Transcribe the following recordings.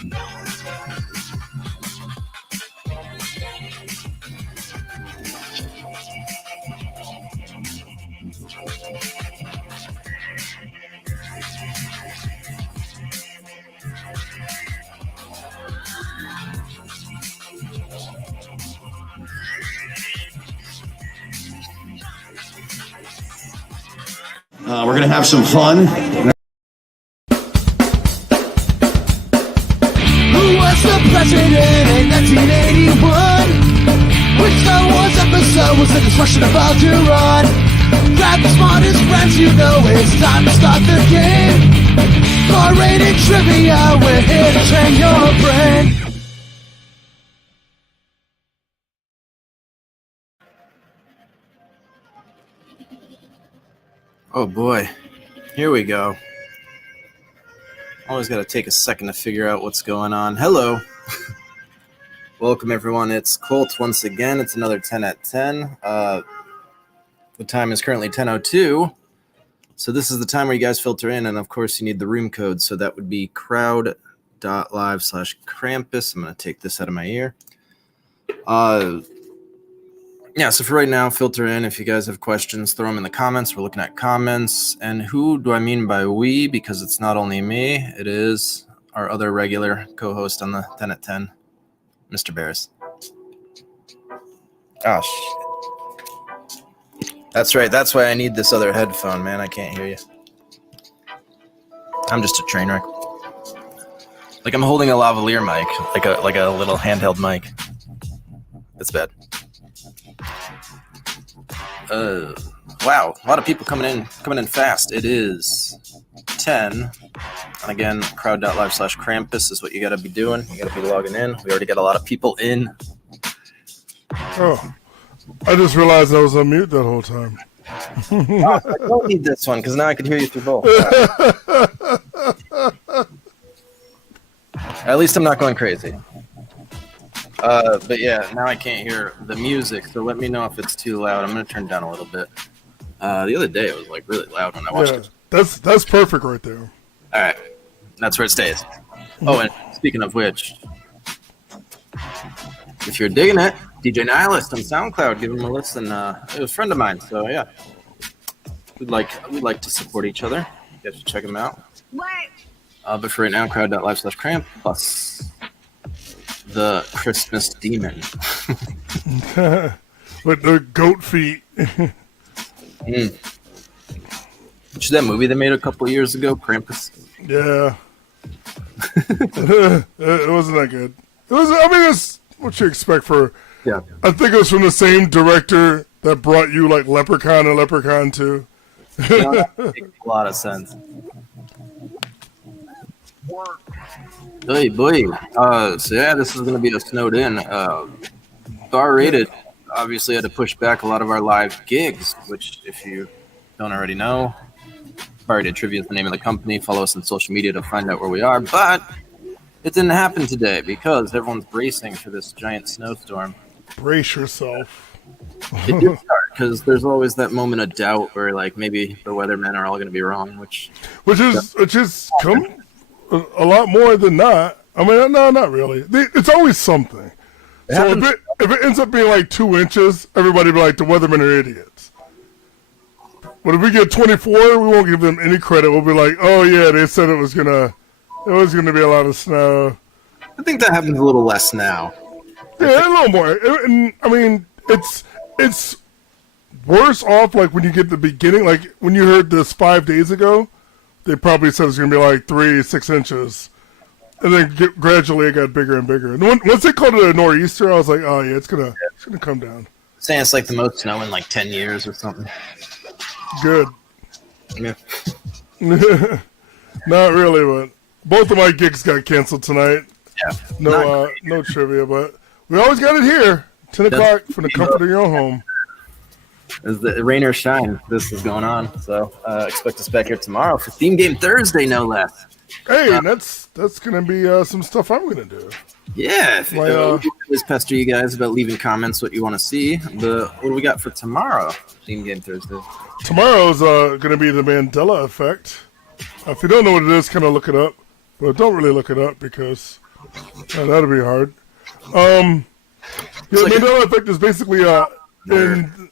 We're going to have some fun. Who was the president in 1981? Which Star Wars episode was the destruction about to run? Grab the smartest friends, you know it's time to start the game. R-rated trivia, we're here to train your brain. Oh boy, here we go. Always got to take a second to figure out what's going on. Hello. Welcome everyone, it's Colt once again. It's another 10 at 10. The time is currently 10:02. So this is the time where you guys filter in, and of course you need the room code. So that would be crowd.live/Krampus. I'm going to take this out of my ear. Yeah, so for right now, filter in. If you guys have questions, throw them in the comments. We're looking at comments. And who do I mean by we? Because it's not only me. It is our other regular co-host on the 10 at 10, Mr. Bears. Oh, shit. That's right. That's why I need this other headphone, man. I can't hear you. I'm just a train wreck. Like I'm holding a lavalier mic, like a little handheld mic. It's bad. Wow, a lot of people coming in fast. It is 10. And again, crowd.live/Krampus is what you got to be doing. You got to be logging in. We already got a lot of people in. Oh, I just realized I was on mute that whole time. I don't need this one because now I can hear you through both. At least I'm not going crazy. But yeah, now I can't hear the music, so let me know if it's too loud. I'm going to turn it down a little bit. The other day it was like really loud when I watched it. That's perfect right there. All right, that's where it stays. Oh, and speaking of which, if you're digging it, DJ Nihilist on SoundCloud, give him a listen. It was a friend of mine, so yeah, we'd like to support each other. You guys should check him out. What? But for right now, crowd.live/Cramp plus the Christmas demon with the goat feet. Which that movie they made a couple years ago, Krampus. Yeah. It wasn't that good. It was. I mean, it's what you expect for. Yeah. I think it was from the same director that brought you like Leprechaun and Leprechaun 2. That makes a lot of sense. Hey, boy. So yeah, this is going to be a snowed in. R-rated. Obviously, had to push back a lot of our live gigs, which, if you don't already know, R-rated Trivia is the name of the company. Follow us on social media to find out where we are. But it didn't happen today because everyone's bracing for this giant snowstorm. Brace yourself. It did start because there's always that moment of doubt where, like, maybe the weathermen are all going to be wrong, which is come a lot more than not. I mean, no, not really. It's always something. So if it ends up being like 2 inches, everybody be like, the weathermen are idiots. But if we get 24, we won't give them any credit. We'll be like, oh yeah, they said it was gonna be a lot of snow. I think that happens a little less now. Yeah, a little more. I mean, it's worse off like when you get the beginning. Like when you heard this 5 days ago, they probably said it's gonna be like 3-6 inches. And then gradually it got bigger and bigger. And once they called it a nor'easter, I was like, oh yeah, it's gonna come down. Saying it's like the most snow in like 10 years or something. Good. Yeah. Not really, but both of my gigs got canceled tonight. Yeah. No trivia, but we always got it here. 10 o'clock from the comfort of your own home. As the rain or shine, this is going on. So expect us back here tomorrow for Theme Game Thursday, no less. Hey, that's gonna be some stuff I'm gonna do. Yeah, if always pester you guys about leaving comments what you want to see. What do we got for tomorrow? Theme Game Thursday. Tomorrow's gonna be the Mandela effect. If you don't know what it is, kind of look it up, but don't really look it up because Oh, that'd be hard. Yeah, the Mandela effect is basically in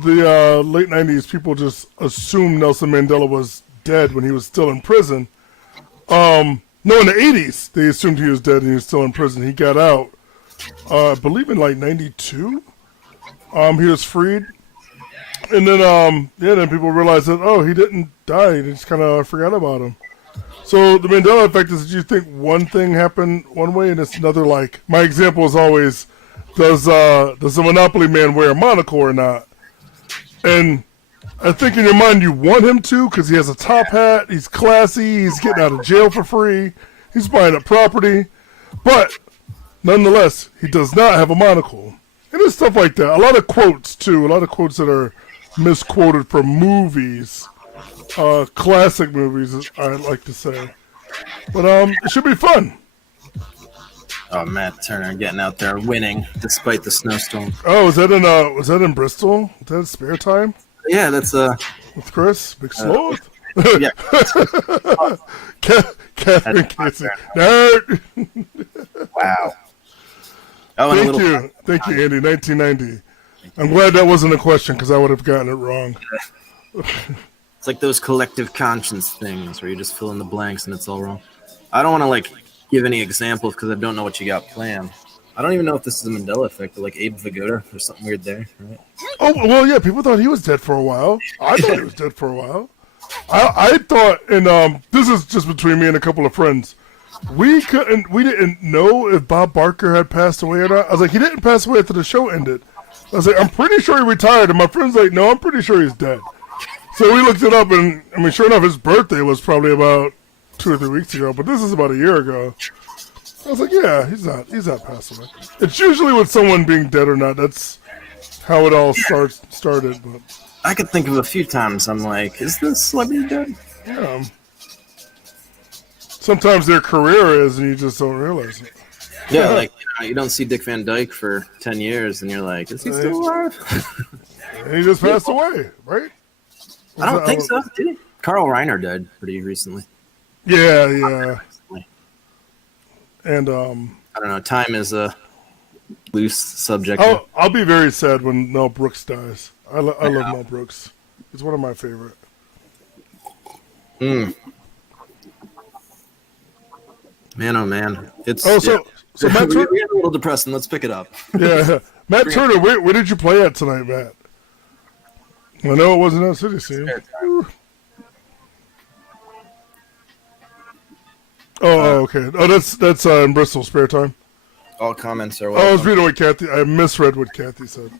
the late 90s, people just assumed Nelson Mandela was dead when he was still in prison. No, in the 80s, they assumed he was dead and he was still in prison. He got out, I believe in like 92. He was freed. And then, then people realized that, oh, he didn't die. They just kind of forgot about him. So the Mandela effect is that you think one thing happened one way and it's another. Like, my example is always, does the Monopoly man wear a monocle or not? And I think in your mind you want him to because he has a top hat, he's classy, he's getting out of jail for free, he's buying up property. But nonetheless, he does not have a monocle. And it's stuff like that. A lot of quotes, too. A lot of quotes that are misquoted from movies. Classic movies, I like to say. But it should be fun. Oh, Matt Turner getting out there winning despite the snowstorm. Oh, was that in Bristol? Was that Spare Time? Yeah, that's with Chris Big Sloth. Yeah. Catherine Casey. Nerd. Wow. Oh, Thank you, Andy. 1990. I'm glad that wasn't a question because I would have gotten it wrong. It's like those collective conscience things where you just fill in the blanks and it's all wrong. I don't want to give any examples because I don't know what you got planned. I don't even know if this is a Mandela effect, but like Abe Vigoda or something weird there, right? Oh, well, yeah, people thought he was dead for a while. I thought he was dead for a while. I thought, and this is just between me and a couple of friends, we didn't know if Bob Barker had passed away or not. I was like, he didn't pass away after the show ended. I was like, I'm pretty sure he retired, and my friend's like, no, I'm pretty sure he's dead. So we looked it up, and I mean, sure enough, his birthday was probably about 2 or 3 weeks ago, but this is about a year ago. I was like, yeah, he's not passed away. It's usually with someone being dead or not. That's how it all started. But I could think of a few times I'm like, is this celebrity dead? yeah. Sometimes their career is, and you just don't realize it. Yeah, like you don't see Dick Van Dyke for 10 years, and you're like, is he still alive? And he just passed away, right? I don't think so. Did he? Carl Reiner died pretty recently. Yeah. And I don't know. Time is a loose subject. I'll be very sad when Mel Brooks dies. I love Mel Brooks. He's one of my favorite. Man, oh man, it's so Matt Turner, we're a little depressing. Let's pick it up. Yeah, Matt Turner, where did you play at tonight, Matt? I know it wasn't at City Scene. Oh, okay. Oh, that's in Bristol. Spare Time. All comments are. I was reading what Kathy. I misread what Kathy said.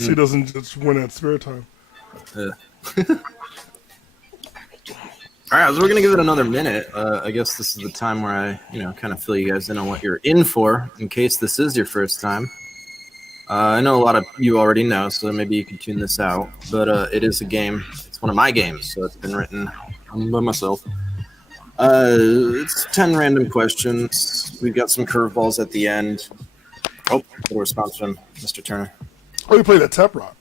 She doesn't just win at Spare Time. All right, so we're gonna give it another minute. I guess this is the time where I, kind of fill you guys in on what you're in for, in case this is your first time. I know a lot of you already know, so maybe you can tune this out. But it is a game. It's one of my games, so it's been written by myself. It's 10 random questions. We've got some curveballs at the end. Oh, a response from Mr. Turner. Oh, you played at Tap Rock.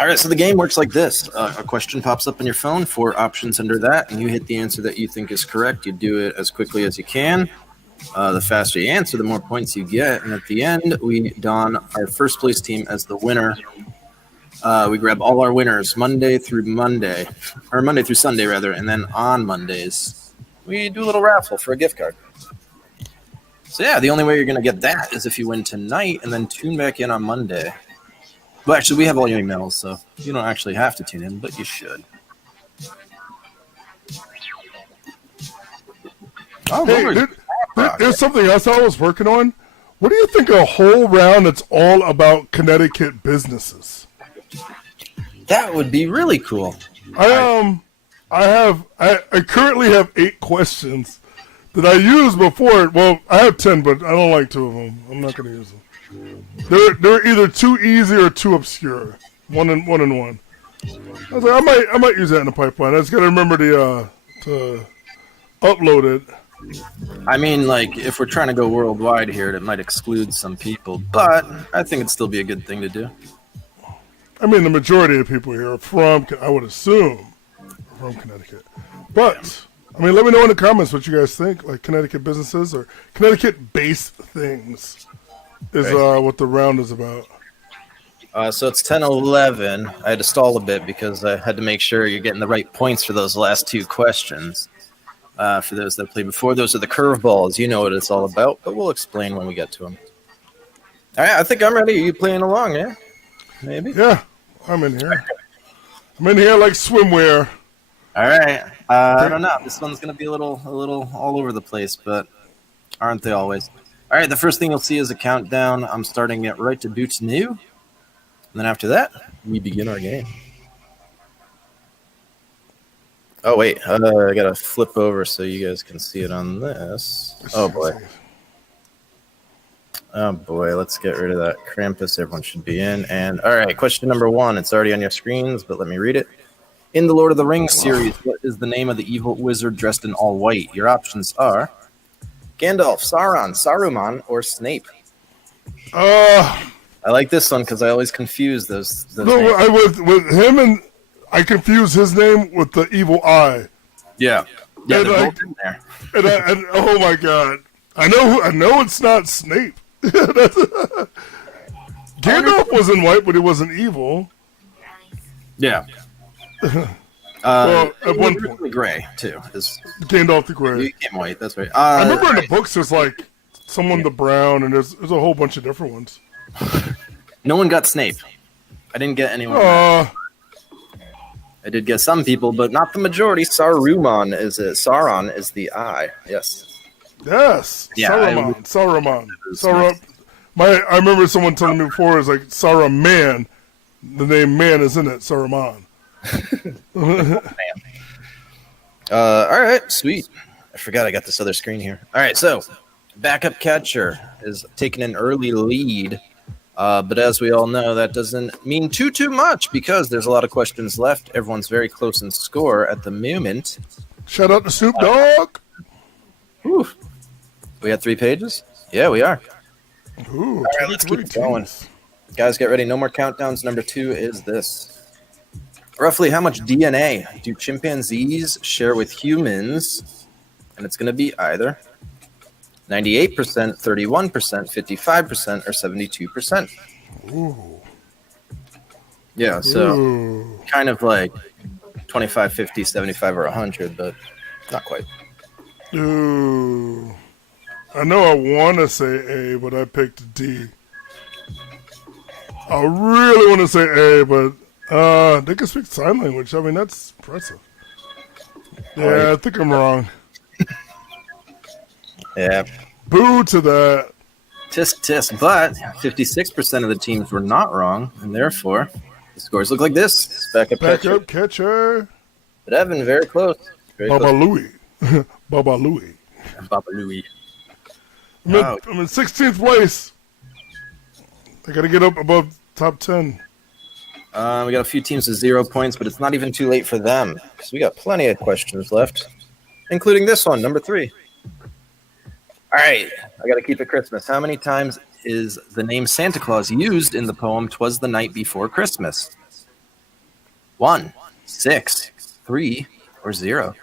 All right, so the game works like this. A question pops up on your phone, 4 options under that, and you hit the answer that you think is correct. You do it as quickly as you can. The faster you answer, the more points you get. And at the end, we don our first place team as the winner. We grab all our winners Monday through Sunday, rather. And then on Mondays, we do a little raffle for a gift card. So, yeah, the only way you're going to get that is if you win tonight and then tune back in on Monday. Well, actually, we have all your emails, so you don't actually have to tune in, but you should. Hey, there's something else I was working on. What do you think of a whole round that's all about Connecticut businesses? That would be really cool. I currently have 8 questions that I used before. Well, I have 10, but I don't like 2 of them. I'm not going to use them. They're either too easy or too obscure. One and one. I was like, I might use that in the pipeline. I just got to remember to upload it. I mean, like, if we're trying to go worldwide here, it might exclude some people, but I think it'd still be a good thing to do. I mean, the majority of people here are from, I would assume, from Connecticut. But I mean, let me know in the comments what you guys think. Like Connecticut businesses or Connecticut-based things is what the round is about. So it's 10:11. I had to stall a bit because I had to make sure you're getting the right points for those last two questions. For those that played before, those are the curveballs. You know what it's all about, but we'll explain when we get to them. All right, I think I'm ready. Are you playing along, yeah? Maybe? Yeah, I'm in here. I'm in here like swimwear. All right. I don't know. This one's going to be a little all over the place, but aren't they always? All right, the first thing you'll see is a countdown. I'm starting it right to Boots New. And then after that, we begin our game. Oh, wait. I got to flip over so you guys can see it on this. Oh, boy. Oh, boy. Let's get rid of that Krampus. Everyone should be in. And, all right, question number 1. It's already on your screens, but let me read it. In the Lord of the Rings series, what is the name of the evil wizard dressed in all white? Your options are Gandalf, Sauron, Saruman, or Snape. I like this one because I always confuse those No, names. I with him and I confuse his name with the evil eye. Yeah, And they're both in there. And oh my god, I know it's not Snape. Gandalf wasn't white, but he wasn't evil. Yeah. Well, at one Really point, gray too. Is Gandalf the Grey. he became white? That's right. I remember in the books there's like someone the Brown, and there's a whole bunch of different ones. No one got Snape. I didn't get anyone. Uh, I did get some people, but not the majority. Sauron is the eye. Yes. yes, Yeah, Saruman. I remember someone telling me before it's like Saruman. The name man is in it, Saruman. All right, sweet. I forgot I got this other screen here. All right, so backup catcher is taking an early lead, but as we all know, that doesn't mean too much because there's a lot of questions left. Everyone's very close in score at the moment. Shout out to Snoop Dogg. Whew. We had 3 pages? Yeah, we are. Ooh, All right, let's keep going. Guys, get ready. No more countdowns. Number 2 is this. Roughly how much DNA do chimpanzees share with humans? And it's going to be either 98%, 31%, 55%, or 72%. Ooh. Yeah, so Ooh. kind of like 25, 50, 75, or 100, but not quite. Ooh. I know I want to say A, but I picked D. I really want to say A, but they can speak sign language. I mean, that's impressive. Yeah, I think I'm wrong. Yeah. Boo to that. Tisk, but 56% of the teams were not wrong, and therefore the scores look like this. Backup catcher. Backup catcher. But Evan, very close. Very Baba close. Louie. Baba Louie. Baba Louie. I'm in 16th place. I got to get up above top 10. We got a few teams with 0 points, but it's not even too late for them because we got plenty of questions left, including this one, number 3. All right, I got to keep it Christmas. How many times is the name Santa Claus used in the poem "'Twas the Night Before Christmas"? 1, 6, 3, or 0?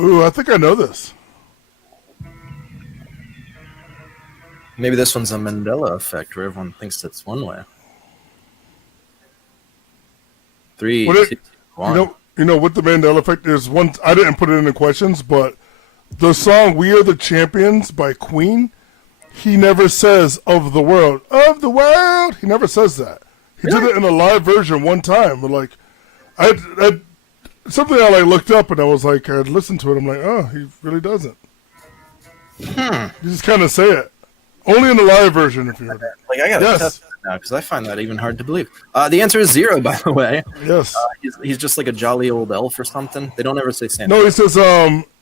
Ooh, I think I know this. Maybe this one's a Mandela effect where everyone thinks it's one way. 3, What it- 2, 1. You know what the Mandela effect is? One, I didn't put it in the questions, but the song "We Are the Champions" by Queen, he never says "of the world." Of the world! He never says that. He did it in a live version one time, but like, I something I like looked up and I was like, I listened to it. I'm like, oh, he really doesn't. You just kind of say it. Only in the live version, if you heard it. Like, I gotta test that now because I find that even hard to believe. The answer is 0, by the way. Yes. He's just like a jolly old elf or something. They don't ever say Santa. No, he says,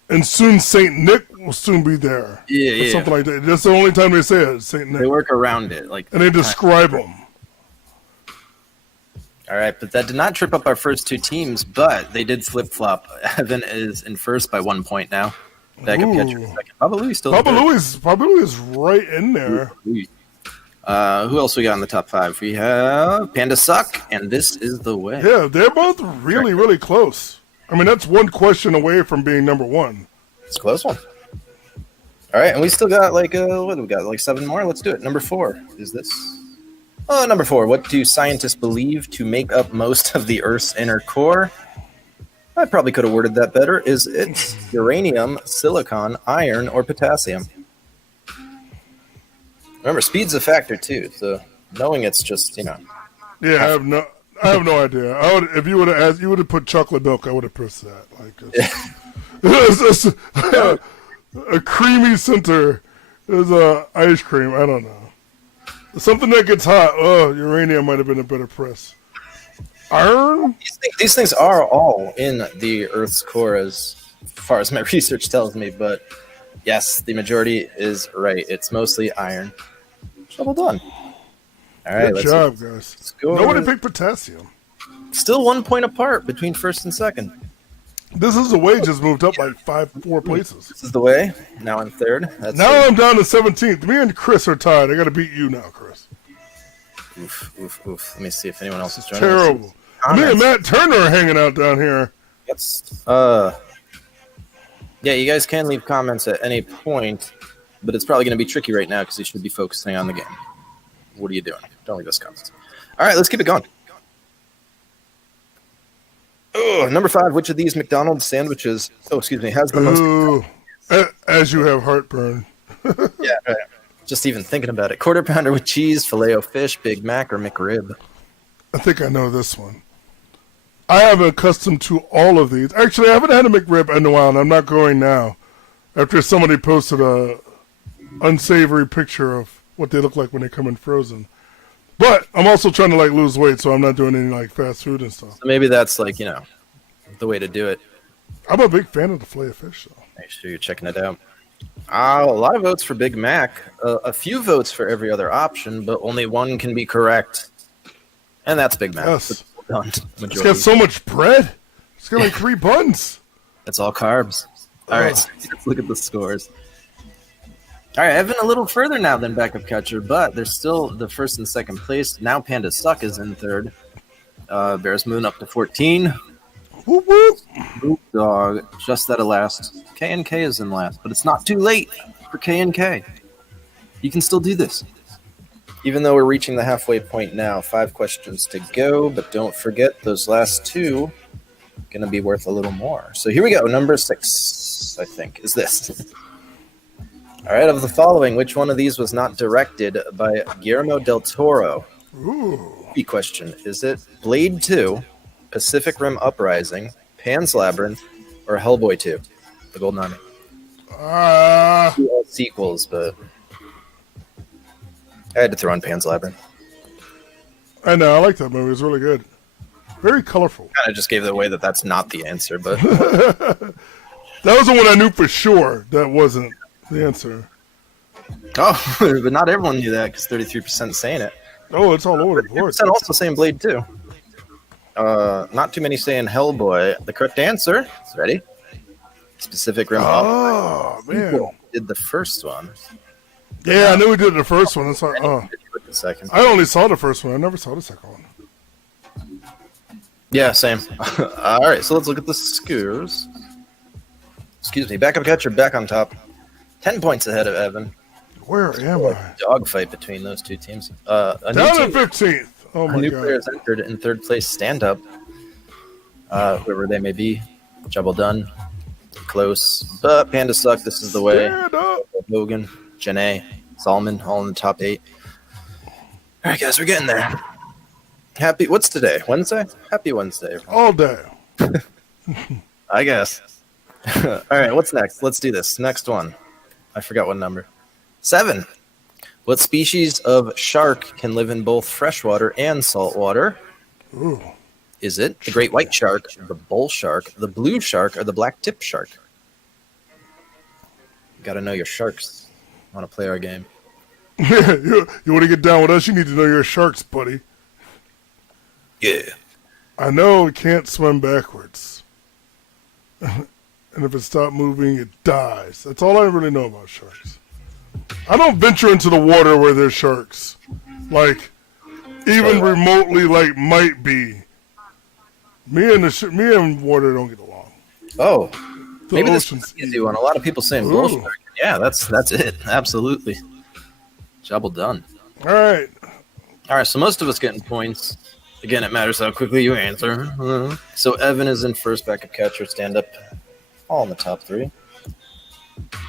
and soon Saint Nick will soon be there. Yeah. Or something like that. That's the only time they say it, Saint Nick. They work around it, like, And they describe him. All right, but that did not trip up our first 2 teams, but they did flip flop. Evan is in first by 1 point now. Backup catcher in second. Baba Louie still. Baba Louie is right in there. Who else we got in the top 5? We have Panda Suck, and This Is the Way. Yeah, they're both really, really close. I mean, that's one question away from being number 1. It's a close one. All right, and we still got what do we got? Like 7 more? Let's do it. Number 4 is this. Oh, number 4. What do scientists believe to make up most of the Earth's inner core? I probably could have worded that better. Is it uranium, silicon, iron, or potassium? Remember, speed's a factor too. So knowing it's just Yeah, I have no idea. If you would have asked, you would have put chocolate milk. I would have pressed that. It's a creamy center. There's ice cream. I don't know. Something that gets hot. Oh, uranium might have been a better press. Iron? These things are all in the Earth's core, as far as my research tells me. But yes, the majority is right. It's mostly iron. Well done. All right, good job, guys. Nobody picked potassium. Still 1 point apart between first and second. This Is the Way just moved up like 4 places. This Is the Way. Now in third. I'm down to 17th. Me and Chris are tied. I got to beat you now, Chris. Oof. Let me see if anyone else is joining. Terrible. Me and Matt Turner are hanging out down here. Yes. Yeah, you guys can leave comments at any point, but it's probably going to be tricky right now because you should be focusing on the game. What are you doing? Don't leave us comments. All right, let's keep it going. Oh, number 5. Which of these McDonald's sandwiches? Oh, excuse me. Has the most? As you have heartburn. Yeah. Just even thinking about it. Quarter pounder with cheese, Filet-O-Fish, Big Mac, or McRib? I think I know this one. I am accustomed to all of these. Actually, I haven't had a McRib in a while, and I'm not going now. After somebody posted a unsavory picture of what they look like when they come in frozen. But I'm also trying to lose weight, so I'm not doing any fast food and stuff. So maybe that's the way to do it. I'm a big fan of the Filet-O-Fish, though. Make sure you're checking it out. A lot of votes for Big Mac. A few votes for every other option, but only one can be correct. And that's Big Mac. Yes. It's got so much bread. It's got 3 buns. It's all carbs. All right, so let's look at the scores. All right, Evan a little further now than backup catcher, but there's still the first and second place. Now Panda Suck is in third. Bears Moon up to 14. Whoop, whoop. Boop Dog just at a last. K&K is in last, but it's not too late for K&K. You can still do this. Even though we're reaching the halfway point now, 5 questions to go, but don't forget those last 2 going to be worth a little more. So here we go. Number 6, I think, is this. All right, of the following, which one of these was not directed by Guillermo del Toro? Ooh. Key question. Is it Blade 2, Pacific Rim Uprising, Pan's Labyrinth, or Hellboy 2, The Golden Army? All sequels, but I had to throw in Pan's Labyrinth. I know. I like that movie. It's really good. Very colorful. Kind of just gave it away that that's not the answer, but that was the one I knew for sure that wasn't the answer. Oh, but not everyone knew that because 33% saying it. Oh, it's all over the board. 33% also saying Blade 2. Not too many saying Hellboy. The correct answer, ready? Pacific Rim. Oh, man. Did the first one. Yeah, I knew we did the first one. That's why, The second. I only saw the first one. I never saw the second one. Yeah, same. All right, so let's look at the scores. Excuse me. Backup catcher back on top. 10 points ahead of Evan. Where am I? Dogfight between those two teams. Down to 15th. Oh, my new God. players entered in third place. Stand up. Whoever they may be. Job well done. Close. But Panda Suck. This is the way. Stand up. Hogan, Janae, Solomon, all in the top 8. All right, guys, we're getting there. What's today? Wednesday? Happy Wednesday. All day. I guess. All right, what's next? Let's do this. Next one. I forgot what number. 7. What species of shark can live in both freshwater and saltwater? Ooh. Is it the great white shark, the bull shark, the blue shark, or the black tip shark? You gotta know your sharks. Want to play our game? you want to get down with us? You need to know your sharks, buddy. Yeah. I know it can't swim backwards. And if it stops moving, it dies. That's all I really know about sharks. I don't venture into the water where there's sharks. Like, even remotely, like, might be. Me and water don't get along. Oh, The maybe this ocean's is an easy one. A lot of people saying bull Ooh. shark. Yeah, that's it. Absolutely. Job well done. All right. All right, so most of us getting points. Again, it matters how quickly you answer. So Evan is in first, backup catcher, stand up, all in the top 3.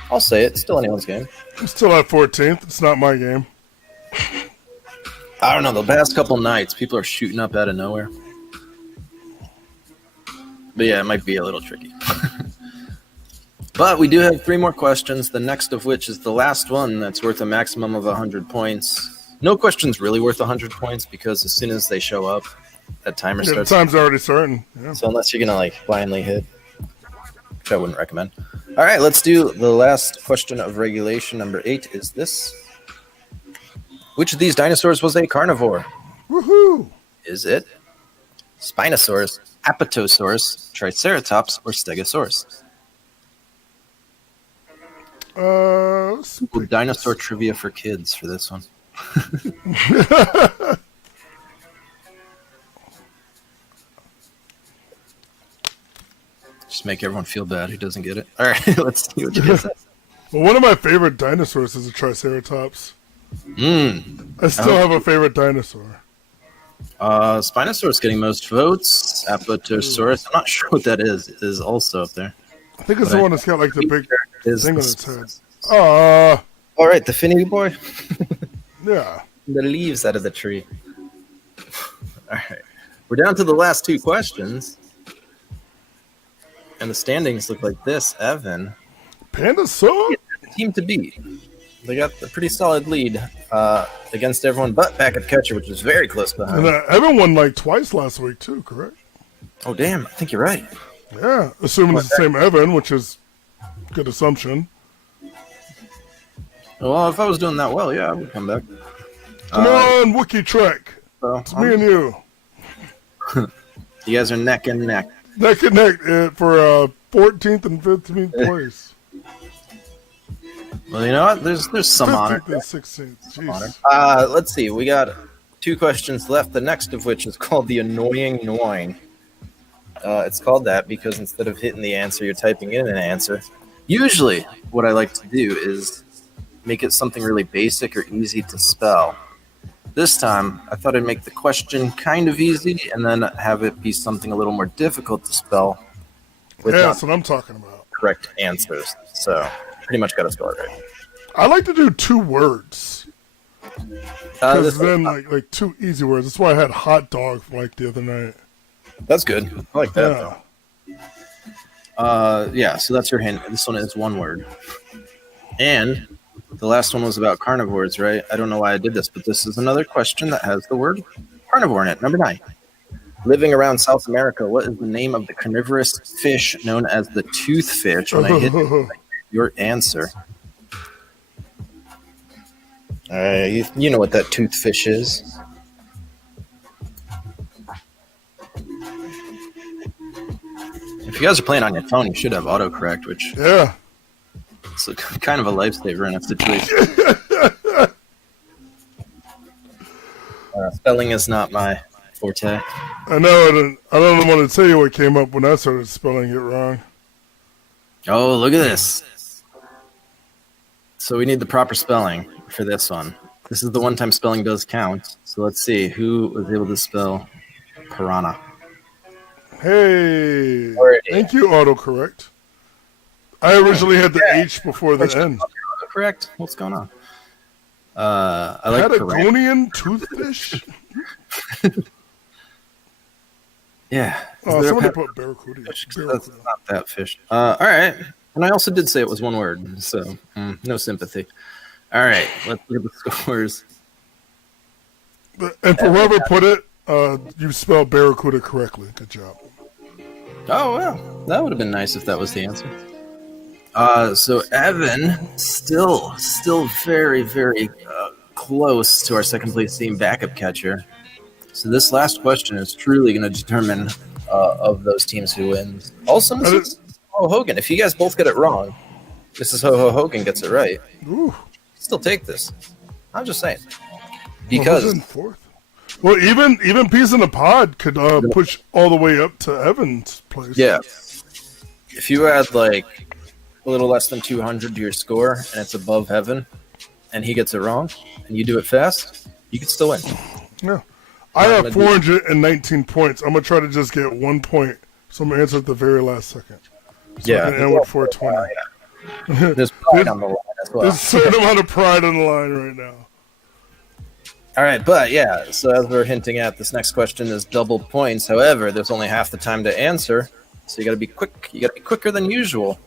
I'll say it. It's still anyone's game. I'm still at 14th. It's not my game. I don't know. The past couple nights, people are shooting up out of nowhere. But yeah, it might be a little tricky. But we do have 3 more questions, the next of which is the last one that's worth a maximum of 100 points. No question's really worth 100 points because as soon as they show up, that timer Yeah, the starts. time's already starting. Yeah. So unless you're going to like blindly hit, which I wouldn't recommend. All right, let's do the last question of regulation. Number 8 is this. Which of these dinosaurs was a carnivore? Woohoo! Is it Spinosaurus, Apatosaurus, Triceratops, or Stegosaurus? Dinosaur trivia for kids for this one. Just make everyone feel bad who doesn't get it. All right, let's see what you get. Well, one of my favorite dinosaurs is a Triceratops. I still have a favorite dinosaur. Spinosaurus getting most votes. Apatosaurus, I'm not sure what that is also up there. I think it's the one that's got like the big thing on its head. All right, the Finny boy. Yeah. The leaves out of the tree. All right, we're down to the last 2 questions, and the standings look like this. Evan, Pandasaur? the team to beat. They got a pretty solid lead against everyone but backup catcher, which was very close behind. And Evan won like twice last week too, correct? Oh, damn, I think you're right. Yeah, assuming it's the same Evan, which is a good assumption. Well, if I was doing that well, yeah, I would come back. Come on, Wookiee Trek. So, It's me and you. you guys are neck and neck. Neck and neck for 14th and 15th place. Well, you know what? There's some honor. 15th and 16th. Jeez. Let's see. We got 2 questions left. The next of which is called the annoying gnawing. It's called that because instead of hitting the answer, you're typing in an answer. Usually, what I like to do is make it something really basic or easy to spell. This time, I thought I'd make the question kind of easy and then have it be something a little more difficult to spell with Yeah, that's what I'm talking about. correct answers. So, pretty much got to spell it right. I like to do 2 words. Because then, like 2 easy words. That's why I had hot dog like the other night. That's good. I like that. Yeah. Yeah, so that's your hint. This one is 1 word. And the last one was about carnivores, right? I don't know why I did this, but this is another question that has the word carnivore in it. Number 9. Living around South America, what is the name of the carnivorous fish known as the toothfish? When I hit your answer. You know what that toothfish is. If you guys are playing on your phone, you should have autocorrect, which Yeah. it's kind of a lifesaver in a situation. Spelling is not my forte. I know. I don't want to tell you what came up when I started spelling it wrong. Oh, look at this. So we need the proper spelling for this one. This is the one time spelling does count. So let's see who was able to spell piranha. Hey. Already. Thank you, autocorrect. I originally had the H before the N. Correct. What's going on? I like piranha. Patagonian toothfish? Yeah. Oh, Is there a somebody pet put barracuda. fish? 'Cause Barracuda. That's not that fish. All right. And I also did say it was 1 word, so no sympathy. All right. Let's look at the scores. And for whoever put it, you spelled barracuda correctly. Good job. Oh, well, that would have been nice if that was the answer. So Evan, still very, very close to our second place team backup catcher. So this last question is truly going to determine of those teams who wins. Also, Mrs. Ho Hogan, if you guys both get it wrong, Mrs. Ho Hogan gets it right. Ooh. Still take this. I'm just saying. Well, Because who's in fourth? Well, even Peas in a Pod could push all the way up to Evan's place. yeah, if you add like a little less than 200 to your score and it's above Heaven, and he gets it wrong, and you do it fast, you can still win. Yeah. I have 419 points. I'm gonna try to just get 1 point. So I'm gonna answer at the very last second. So I can end with 420. There's pride on the line as well. There's a certain amount of pride on the line right now. All right, but yeah, so as we're hinting at, this next question is double points. However, there's only half the time to answer, so you got to be quick. You got to be quicker than usual,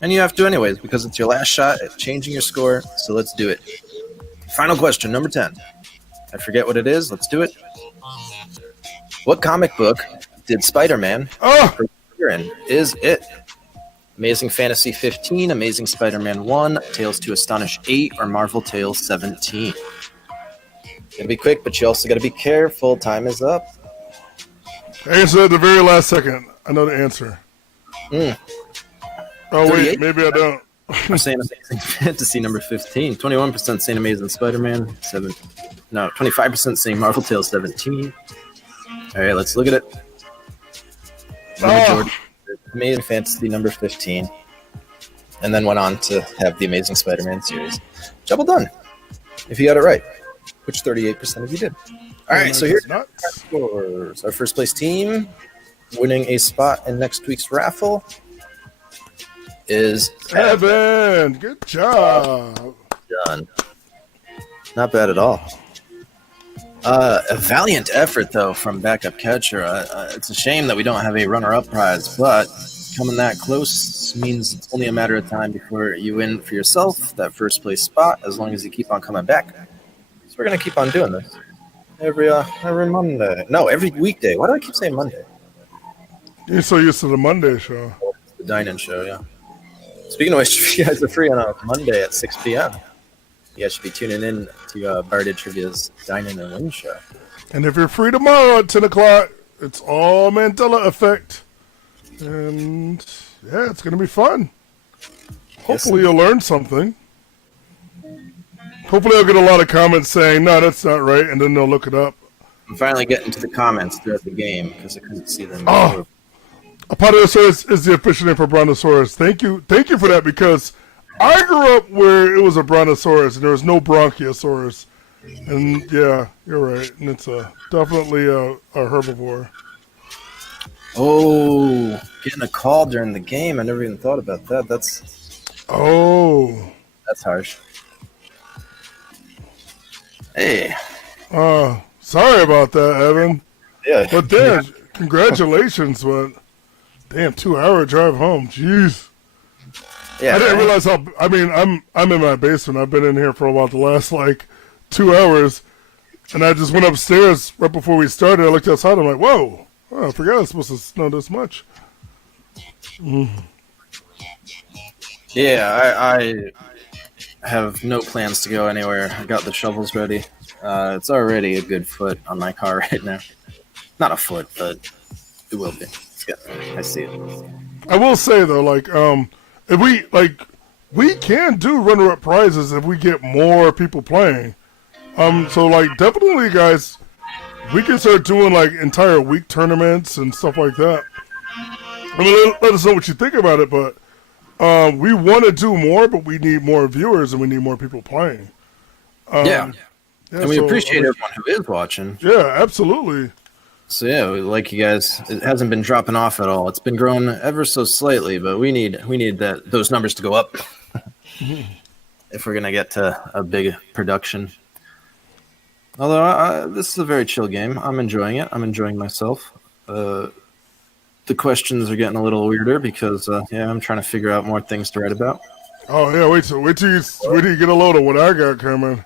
and you have to anyways because it's your last shot at changing your score. So let's do it. Final question, number 10. I forget what it is. Let's do it. What comic book did Spider-Man appear in? Is it Amazing Fantasy 15, Amazing Spider-Man 1, Tales to Astonish 8, or Marvel Tales 17? Gotta be quick, but you also gotta be careful. Time is up. Answer at the very last second. I know the answer. Oh, wait, maybe I don't. We're saying Amazing Fantasy number 15. 21% saying Amazing Spider-Man. 25% saying Marvel Tales 17. All right, let's look at it. The majority, Amazing Fantasy number 15. And then went on to have the Amazing Spider-Man series. Job well done. If you got it right. Which 38% of you did. All right, so here's our scores. Our first place team winning a spot in next week's raffle is Evan. Good job. Done. Not bad at all. A valiant effort, though, from backup catcher. It's a shame that we don't have a runner-up prize, but coming that close means it's only a matter of time before you win for yourself that first place spot, as long as you keep on coming back. We're going to keep on doing this every Monday. No, every weekday. Why do I keep saying Monday? You're so used to the Monday show. The dine-in show, yeah. Speaking of which, if you guys are free on a Monday at 6 p.m., you guys should be tuning in to Barded Trivia's Dine-In and Win show. And if you're free tomorrow at 10 o'clock, it's all Mandela Effect. And, yeah, it's going to be fun. Hopefully you'll learn something. Hopefully I'll get a lot of comments saying, no, that's not right, and then they'll look it up. I'm finally getting to the comments throughout the game because I couldn't see them. Apatosaurus is the official name for Brontosaurus. Thank you for that, because I grew up where it was a Brontosaurus and there was no Bronchiosaurus. And yeah, you're right. And it's definitely a herbivore. Oh, getting a call during the game. I never even thought about that. That's harsh. Hey. Sorry about that, Evan. Yeah. But damn, congratulations, but damn, 2-hour drive home. Jeez. Yeah. I didn't realize how. I mean, I'm in my basement. I've been in here for about the last 2 hours, and I just went upstairs right before we started. I looked outside. I'm like, whoa! Oh, I forgot it was supposed to snow this much. Yeah, I have no plans to go anywhere. I got the shovels ready. It's already a good foot on my car right now. Not a foot, but it will be. I see it. I will say though, if we can do runner-up prizes if we get more people playing. So definitely, guys, we can start doing entire week tournaments and stuff like that. I mean, let us know what you think about it, but we want to do more, but we need more viewers and we need more people playing. Yeah, and we appreciate everyone who is watching. Yeah, absolutely. So yeah, we like you guys. It hasn't been dropping off at all. It's been growing ever so slightly, but we need those numbers to go up if we're gonna get to a big production. Although this is a very chill game. I'm enjoying it. I'm enjoying myself. The questions are getting a little weirder because I'm trying to figure out more things to write about. Oh yeah, wait till you get a load of what I got coming.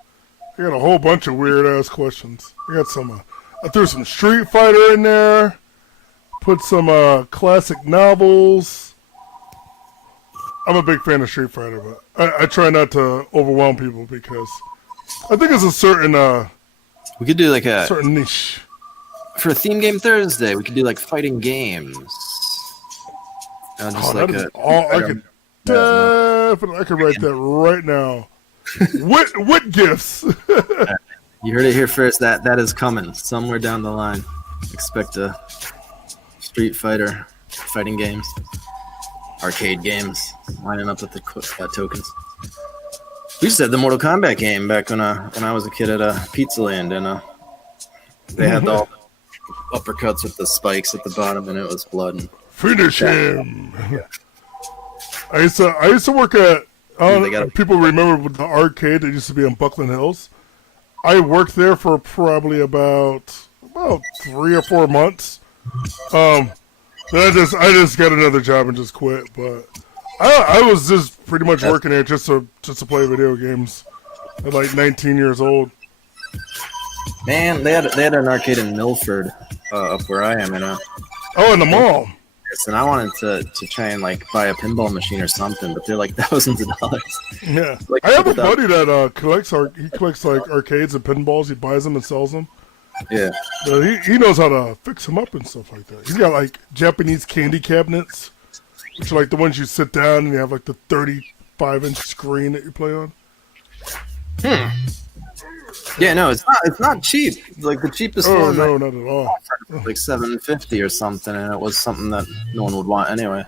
I got a whole bunch of weird ass questions. I got some. I threw some Street Fighter in there. Put some classic novels. I'm a big fan of Street Fighter, but I try not to overwhelm people because I think it's a certain we could do a certain niche. For a theme game Thursday, we could do fighting games. I could definitely, I could write that right now. What gifts? You heard it here first. That is coming somewhere down the line. Expect a Street Fighter fighting games, arcade games, lining up with the tokens. We used to have the Mortal Kombat game back when I was a kid at Pizza Land, and they had all the uppercuts with the spikes at the bottom, and it was blood. And Finish him. I used to work at. People remember the arcade that used to be on Buckland Hills. I worked there for probably about 3 or 4 months. Then I just got another job and just quit. But I was just pretty much working there just to play video games at like 19 years old. Man, they had an arcade in Milford up where I am, in the mall. And I wanted to try and like buy a pinball machine or something, but they're like thousands of dollars. Yeah, Like, I have a buddy that collects like arcades and pinballs. He buys them and sells them. Yeah, He knows how to fix them up and stuff like that. He's got like Japanese candy cabinets, which are like the ones you sit down and you have like the 35-inch screen that you play on. yeah, no, it's not cheap. Like the cheapest Oh one, no, not at all. like $750 or something, and it was something that no one would want anyway.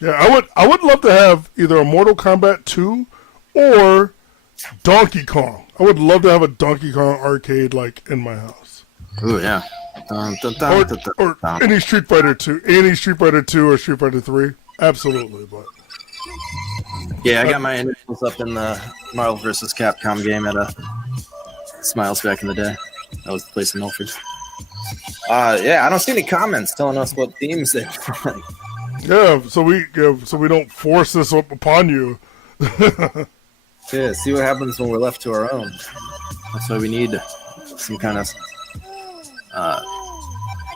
Yeah, I would love to have either a Mortal Kombat 2 or Donkey Kong. I would love to have a Donkey Kong arcade like in my house. Ooh, yeah. Or any Street Fighter 2, or Street Fighter 3. Absolutely, but Yeah, I got my initials up in the Marvel vs. Capcom game at Smiles back in the day. That was the place in Milford. Yeah, I don't see any comments telling us what themes they want. yeah, so we don't force this up upon you. Yeah, see what happens when we're left to our own. That's why we need some kind of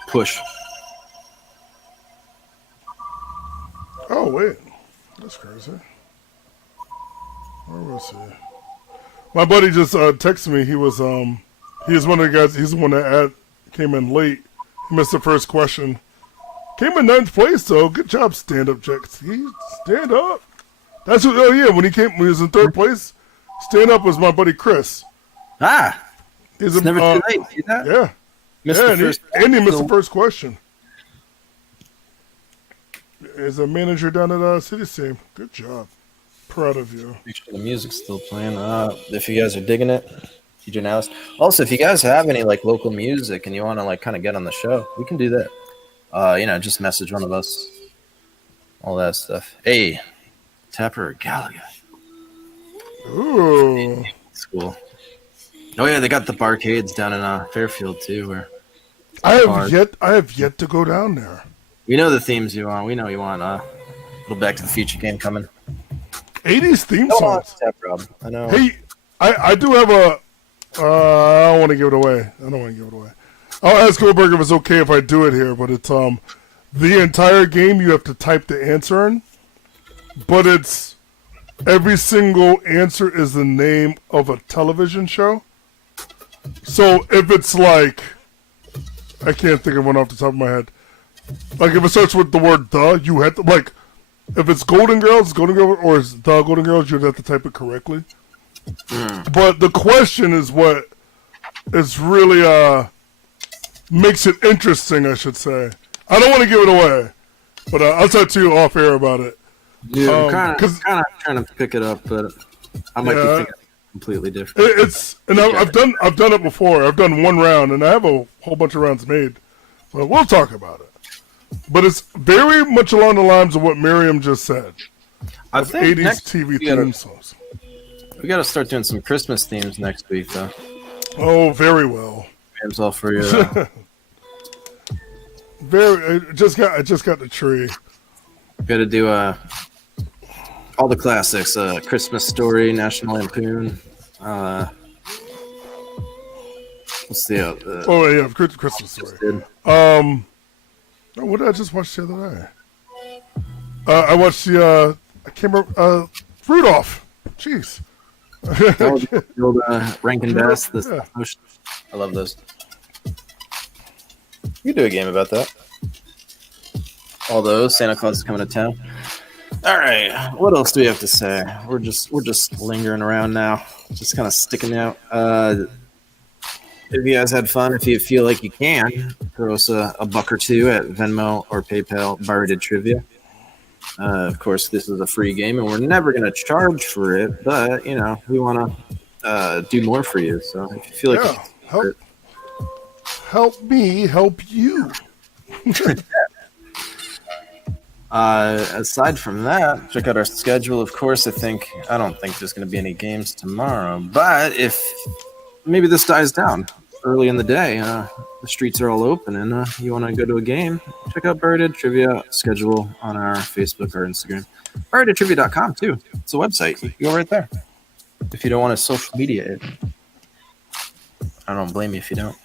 push. Oh wait, that's crazy. Where was he? My buddy just texted me. He was one of the guys. He's the one that came in late. He missed the first question. Came in 9th place though. Good job, stand up, Jack. He stand up. That's what. Oh yeah, when he was in 3rd place, stand up was my buddy Chris. It's never too late. See that? Yeah. Missed the first. He missed the first question. As a manager down at City Same. Good job. Proud of you. Make sure the music's still playing. If you guys are digging it, DJ Nowist. Also, if you guys have any like local music and you want to like kind of get on the show, we can do that. Just message one of us. All that stuff. Hey, Tapper Gallagher. Ooh. School. Oh yeah, they got the barcades down in Fairfield too. Where I have yet to go down there. we know the themes you want. We know you want a little Back to the Future game coming. 80s theme Oh, songs. Tap Rob. I know. Hey, I do have a. I don't want to give it away. I'll ask Goldberg if it's okay if I do it here, but it's the entire game you have to type the answer in, but it's every single answer is the name of a television show. So if it's like, I can't think of one off the top of my head. Like if it starts with the word "the," you have to like. If it's Golden Girls, or it's the Golden Girls, you'd have to type it correctly. But the question is what is really makes it interesting, I should say. I don't want to give it away, but I'll talk to you off air about it. Yeah, I'm kind of trying to pick it up, but I might be thinking completely different. I've done it before. I've done one round, and I have a whole bunch of rounds made. But we'll talk about it. But it's very much along the lines of what Miriam just said. I think 80s TV theme songs. We got to start doing some Christmas themes next week, though. Oh, very well. Games all for you. I just got the tree. Got to do all the classics: Christmas Story, National Lampoon. What's the? Oh yeah, Christmas Story. What did I just watch the other day? I watched the I can't remember Rudolph. Jeez. The old Rankin Bass. I love those. We could do a game about that. All those. Santa Claus is coming to town. All right. What else do we have to say? We're just lingering around now, just kind of sticking out. If you guys had fun, if you feel like you can, throw us a buck or two at Venmo or PayPal. Rated Trivia. Of course, this is a free game, and we're never going to charge for it. But we want to do more for you. So if you feel like help me help you. Aside from that, check out our schedule. Of course, I don't think there's going to be any games tomorrow. But if maybe this dies down early in the day, the streets are all open, and you want to go to a game, check out Rated Trivia schedule on our Facebook or Instagram. RatedTrivia.com too. It's a website. You can go right there. If you don't want to social media it, I don't blame you if you don't.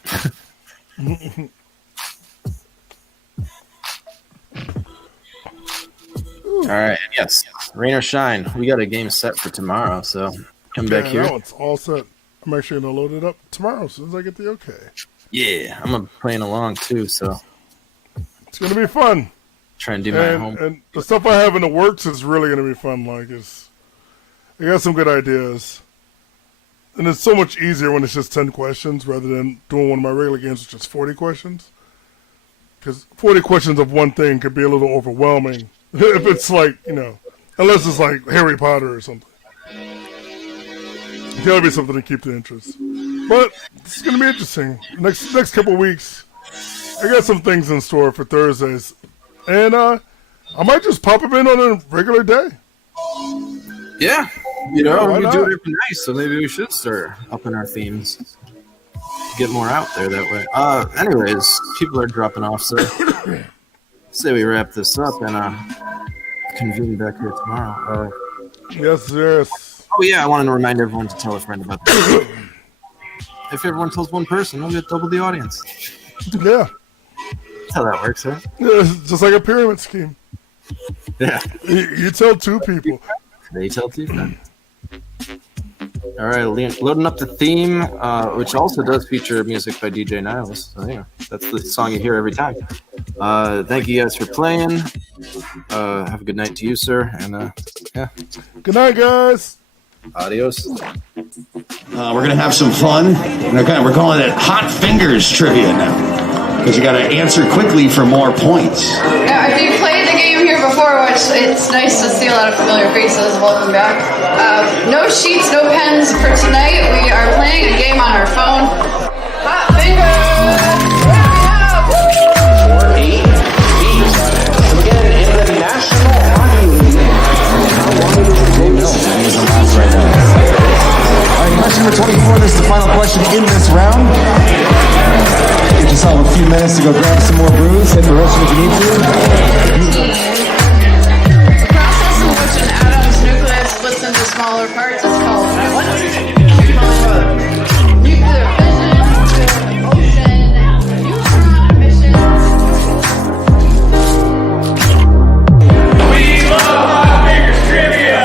All right. Yes. Rain or shine. We got a game set for tomorrow, so come back here. No, it's all set. I'm actually going to load it up tomorrow as soon as I get the okay. Yeah, I'm playing along too, so it's going to be fun. Try and do my homework. And the stuff I have in the works is really going to be fun. I got some good ideas. And it's so much easier when it's just 10 questions rather than doing one of my regular games, which is 40 questions. Because 40 questions of one thing could be a little overwhelming. If it's unless it's like Harry Potter or something. It's gotta be something to keep the interest. But it's gonna be interesting. Next couple of weeks, I got some things in store for Thursdays. And I might just pop them in on a regular day. Yeah. We do it every night, so maybe we should start upping our themes. Get more out there that way. Anyways, people are dropping off, so say we wrap this up and convene back here tomorrow. Yes. Oh yeah, I wanted to remind everyone to tell a friend about this. If everyone tells one person, we'll get double the audience. Yeah. That's how that works, right? Yeah, it's just like a pyramid scheme. Yeah. You tell two people. They tell two friends. All right, loading up the theme, which also does feature music by DJ Niles. So yeah, that's the song you hear every time. Thank you guys for playing. Have a good night to you, sir. And yeah. Good night, guys. Adios. We're going to have some fun. We're calling it Hot Fingers Trivia now. Because you got to answer quickly for more points. Yeah, if you played the game here before, which it's nice to see a lot of familiar faces, welcome back. No sheets, no pens for tonight. We are playing a game on our phone. Hot Fingers! Question number 24, this is the final question in this round. Give yourself a few minutes to go grab some more brews, hit the roast if you need to. The process in which an atom's nucleus splits into smaller parts is called what? Nuclear fission, ocean, neutron emission. We love Hot Fingers Trivia!